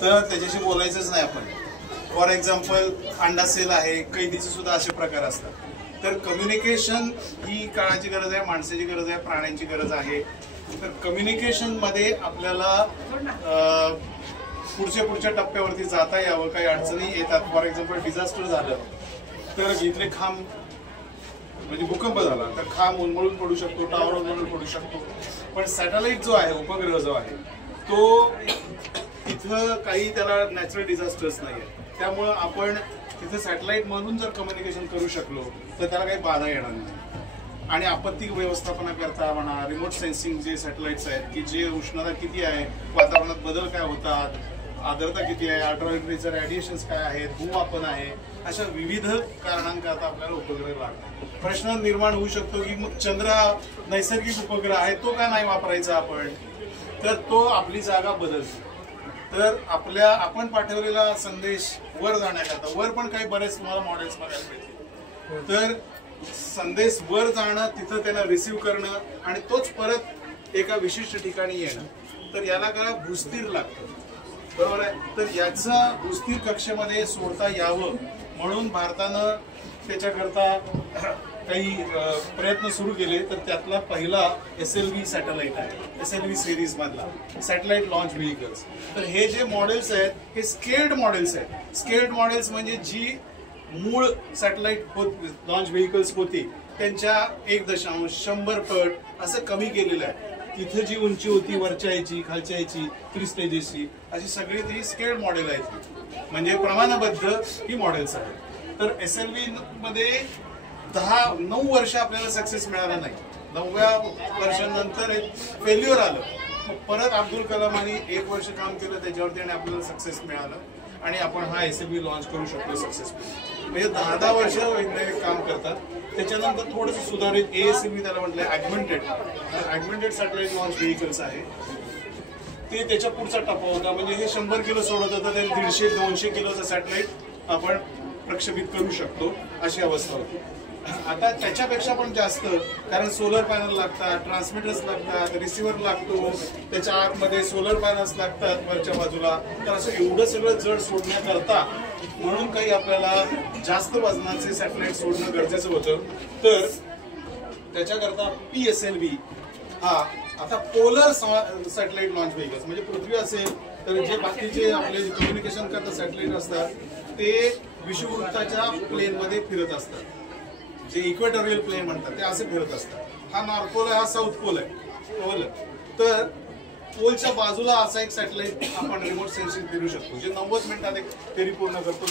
तर त्याच्याशी बोलायचंच नाही आपण. फॉर एक्झाम्पल अंडा सेल आहे, कैदीचे सुद्धा असे प्रकार असतात. तर कम्युनिकेशन ही काळाची गरज आहे, माणसाची गरज आहे, प्राण्यांची गरज आहे. तर कम्युनिकेशन मध्ये आपल्याला पुढच्या टप्प्यावरती जाता यावं. काही अडचणी येतात. फॉर एक्झाम्पल डिझास्टर झालं तर इथले खांब म्हणजे भूकंप झाला तर खांब उन्मळून पडू शकतो, टावर उन्मळून पडू शकतो. पण सॅटेलाइट जो आहे, उपग्रह जो आहे, तो तिथं काही त्याला नॅचरल डिझास्टर्स नाही आहे. त्यामुळं आपण तिथे सॅटेलाइट मधून जर कम्युनिकेशन करू शकलो तर त्याला काही बाधा येणार नाही. आणि आपत्ती व्यवस्थापनाकरता म्हणा, रिमोट सेन्सिंग जे सॅटेलाइट्स आहेत की जे उष्णता किती आहे, वातावरणात बदल काय होतात, आर्द्रता किती आहे, अल्ट्राव्हायोलेटचं रेडिएशन्स काय आहेत, भूमापन आहे, अशा विविध कारणांकरता आपल्याला उपग्रह लागतात. प्रश्न निर्माण होऊ शकतो की मग चंद्र हा नैसर्गिक उपग्रह आहे, तो का नाही वापरायचा आपण? तर तो आपली जागा बदलतो. तर आपण पाठवलेला संदेश वर जाण्याकरता, वर पण काही बरेच मला मॉडेल्स बघायला मिळतील. तर संदेश वर जाणं, तिथं त्याला रिसिव्ह करणं आणि तोच परत एका विशिष्ट ठिकाणी येणं, तर याला काय भूस्थिर लागतं, बरोबर आहे. तर याचा भूस्थिर कक्षेमध्ये सोडता यावं म्हणून भारतानं त्याच्याकरता काही प्रयत्न सुरू केले. तर त्यातला पहिला SLV सॅटेलाइट आहे, SLV सिरीज मधला सॅटेलाइट लॉन्च व्हेकल्स. तर हे जे मॉडेल्स आहेत हे स्केल्ड मॉडेल्स आहेत. स्केल्ड मॉडेल्स म्हणजे जी मूळ सॅटेलाइट लॉन्च व्हेकल्स होती त्यांच्या 1.100 पट असं कमी केलेलं आहे. तिथे जी उंची होती वरच्या याची, खालच्या याची, 3 स्टेजेसची, अशी सगळी ती स्केल्ड मॉडेल आहेत, म्हणजे प्रमाणबद्ध ही मॉडेल्स आहेत. तर SLV मध्ये 9 वर्ष आपल्याला सक्सेस मिळाला नाही. 9व्या वर्षानंतर एक फेल्युअर आलं. मग परत अब्दुल कलामांनी 1 वर्ष काम केलं त्याच्यावरती आणि आपल्याला सक्सेस मिळालं आणि आपण हा SLV लॉन्च करू शकतो सक्सेसफुली. म्हणजे 10 वर्ष वैज्ञानिक काम करतात. त्याच्यानंतर थोडंसं सुधारित ASLV त्याला म्हटलंय ॲग्मेंटेड सॅटेलाइट लॉन्च व्हेकल्स आहे. ते त्याच्या पुढचा टप्पा होता. म्हणजे हे 100 किलो सोडत होतं, ते 150-200 किलोचं सॅटेलाइट आपण प्रक्षेपित करू शकतो अशी अवस्था होती. आता त्याच्यापेक्षा पण जास्त, कारण सोलर पॅनल लागतात, ट्रान्समिटर्स लागतात, रिसिव्हर लागतो, त्याच्या आतमध्ये सोलर पॅनल्स लागतात वरच्या बाजूला. तर असं एवढं सगळं जड सोडण्याकरता म्हणून काही आपल्याला जास्त वजनाचे सॅटेलाइट सोडणं गरजेचं होतं. तर त्याच्याकरता PSLV हा आता पोलर सॅटेलाइट लॉन्च व्हेकल्स, म्हणजे पृथ्वी असेल तर जे बाकीचे आपले कम्युनिकेशन करता सॅटेलाइट असतात ते विषुववृत्ताच्या प्लेनमध्ये फिरत असतात, जे इक्वेटोरियल प्लेन म्हणतात ते असे फिरत असतात. हा नॉर्थ पोल आहे, हा साऊथ पोल आहे. तर पोलच्या बाजूला असा एक सॅटेलाइट आपण रिमोट सेन्सिंग फिरू शकतो, जे 90 मिनिटात एक फेरी पूर्ण करतो.